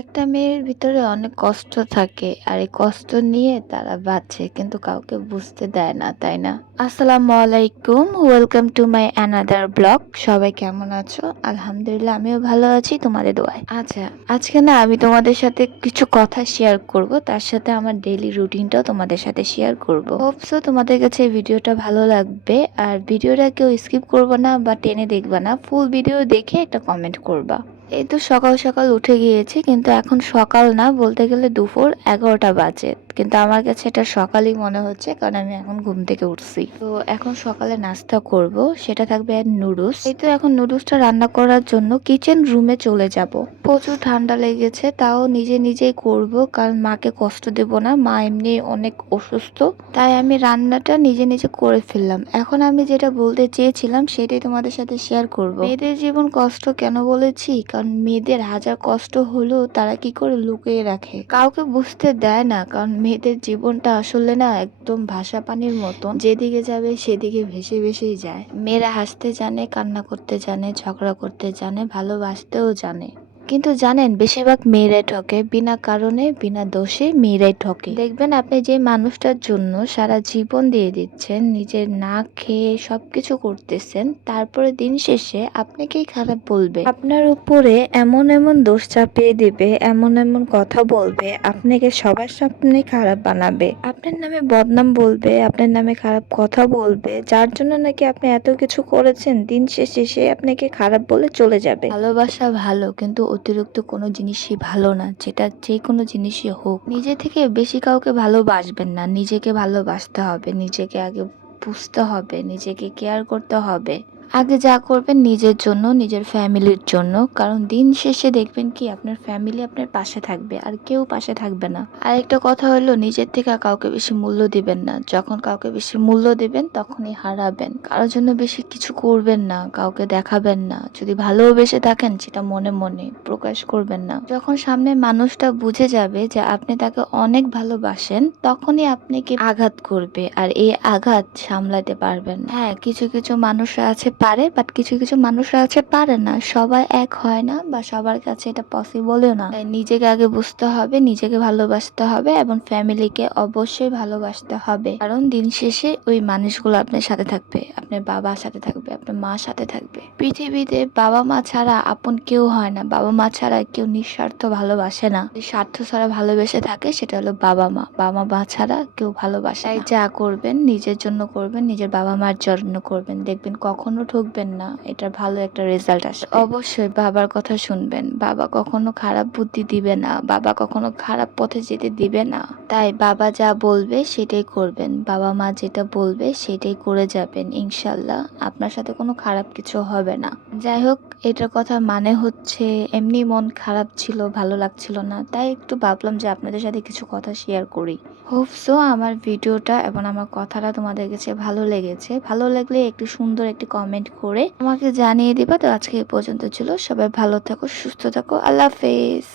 একটা মেয়ের ভিতরে অনেক কষ্ট থাকে আর এই কষ্ট নিয়ে তারা বাঁচে কিন্তু কাউকে বুঝতে দেয় না, তাই না? আসসালামু আলাইকুম, welcome to my another blog. সবাই কেমন আছো? আলহামদুলিল্লাহ, আমিও ভালো আছি তোমাদের দোয়ায়। আচ্ছা, আজকে না আমি তোমাদের সাথে কিছু কথা শেয়ার করব, তার সাথে আমার ডেইলি রুটিনটাও তোমাদের সাথে শেয়ার করব। হোপসো তোমাদের কাছে এই ভিডিওটা ভালো লাগবে। আর ভিডিওটা কেউ স্কিপ করবে না বা টেনে দেখবা না, ফুল ভিডিও দেখে একটা কমেন্ট করবা। এই তো সকাল সকাল উঠে গিয়েছি, কিন্তু এখন সকাল না, বলতে গেলে দুপুর 11টা বাজে, কিন্তু আমার কাছে এটা সকালই মনে হচ্ছে কারণ আমি এখন ঘুম থেকে উঠছি। তো এখন সকালে নাস্তা করব, সেটা থাকবে নুডলস। এই তো এখন নুডলসটা রান্না করার জন্য কিচেন রুমে চলে যাব। প্রচুর ঠান্ডা লেগেছে, তাও নিজে নিজেই করব কারণ মাকে কষ্ট দেব না, মা এমনি অনেক অসুস্থ। তাই আমি রান্নাটা নিজে নিজে করে ফেললাম। এখন আমি যেটা বলতে চেয়েছিলাম সেটাই তোমাদের সাথে শেয়ার করব। মেয়েদের জীবন কষ্ট কেন বলেছি, কারণ মেয়েদের হাজার কষ্ট হলেও তারা কি করে লুকিয়ে রাখে, কাউকে বুঝতে দেয় না। কারণ মেয়েদের জীবনটা আসলে না একদম ভাষা পানির মতন, যেদিকে যাবে সেদিকে ভেসে ভেসেই যায়। মেয়েরা হাসতে জানে, কান্না করতে জানে, ঝগড়া করতে জানে, ভালোবাসতেও জানে। কিন্তু জানেন, বেশিরভাগ মেয়েরাই ঠকে, বিনা কারণে বিনা দোষে মেয়েরাই ঠকে। দেখবেন আপনি যে মানুষটার জন্য সারা জীবন দিয়ে দিচ্ছেন, নিজের না খেয়ে সবকিছু করতেছেন, তারপরে দিন শেষে আপনাকেই খারাপ বলবে, আপনার উপরে এমন এমন দোষ চাপিয়ে দিবে, এমন এমন কথা বলবে, আপনাকে সবার সামনে খারাপ বানাবে, আপনার নামে বদনাম বলবে, আপনার নামে খারাপ কথা বলবে, যার জন্য নাকি আপনি এত কিছু করেছেন, দিন শেষে সে আপনাকে খারাপ বলে চলে যাবে। ভালোবাসা ভালো, কিন্তু অতিরিক্ত কোনো জিনিসই ভালো না, যেটা যে কোনো জিনিসই হোক। নিজে থেকে বেশি কাউকে ভালোবাসবেন না, নিজেকে ভালোবাসতে হবে, নিজেকে আগে বুঝতে হবে, নিজেকে কেয়ার করতে হবে। আগে যা করবেন নিজের জন্য, নিজের ফ্যামিলির জন্য, কারণ দিন শেষে দেখবেন কি আপনার ফ্যামিলি আপনার পাশে থাকবে আর কেউ পাশে থাকবে না। আর একটা কথা হলো, নিজের থেকে কাউকে বেশি মূল্য দিবেন না। যখন কাউকে বেশি মূল্য দিবেন তখনই হারাবেন। কারোর জন্য বেশি কিছু করবেন না, কাউকে দেখাবেন না। যদি ভালোবেসে থাকেন সেটা মনে মনে প্রকাশ করবেন না। যখন সামনে মানুষটা বুঝে যাবে যে আপনি তাকে অনেক ভালোবাসেন, তখনই আপনাকে আঘাত করবে, আর এই আঘাত সামলাতে পারবেন না। হ্যাঁ, কিছু কিছু মানুষরা আছে পারে, বাট কিছু কিছু মানুষরা আছে পারে না। সবাই এক হয় না, বা সবার কাছে এটা পসিবলও না। তাই নিজেকে আগে বুঝতে হবে, নিজেকে ভালোবাসতে হবে, এবং ফ্যামিলিকে অবশ্যই ভালোবাসতে হবে। কারণ দিন শেষে ওই মানুষগুলো আপনার সাথে থাকবে, আপনার বাবার সাথে থাকবে, আপনার মার সাথে থাকবে। পৃথিবীতে বাবা মা ছাড়া আপন কেউ হয় না, বাবা মা ছাড়া কেউ নিঃস্বার্থ ভালোবাসে না। স্বার্থ ছাড়া ভালোবেসে থাকে সেটা হলো বাবা মা, বাবা মা ছাড়া কেউ ভালোবাসে না। তাই যা করবেন নিজের জন্য করবেন, নিজের বাবা মার জন্য করবেন, দেখবেন কখনো ঠকবেন না, এটার ভালো একটা রেজাল্ট আসবে। অবশ্যই বাবার কথা শুনবেন, বাবা কখনো খারাপ বুদ্ধি দিবে না, বাবা কখনো খারাপ পথে যেতে দিবে না। তাই বাবা যা বলবে সেটাই করবেন, বাবা মা যেটা বলবে সেটাই করে যাবেন, ইনশাল্লাহ আপনার সাথে কোনো খারাপ কিছু হবে না। যাই হোক, এটার কথা মানে হচ্ছে এমনি মন খারাপ ছিল, ভালো লাগছিল না, তাই একটু ভাবলাম যে আপনাদের সাথে কিছু কথা শেয়ার করি। হোপসো আমার ভিডিওটা এবং আমার কথাটা তোমাদের কাছে ভালো লেগেছে। ভালো লাগলে একটু সুন্দর একটি কমেন্ট করে আমাকে জানিয়ে দিবা। তো আজকে এই পর্যন্ত ছিল, সবাই ভালো থাকো, সুস্থ থাকো, আল্লাহ হাফেজ।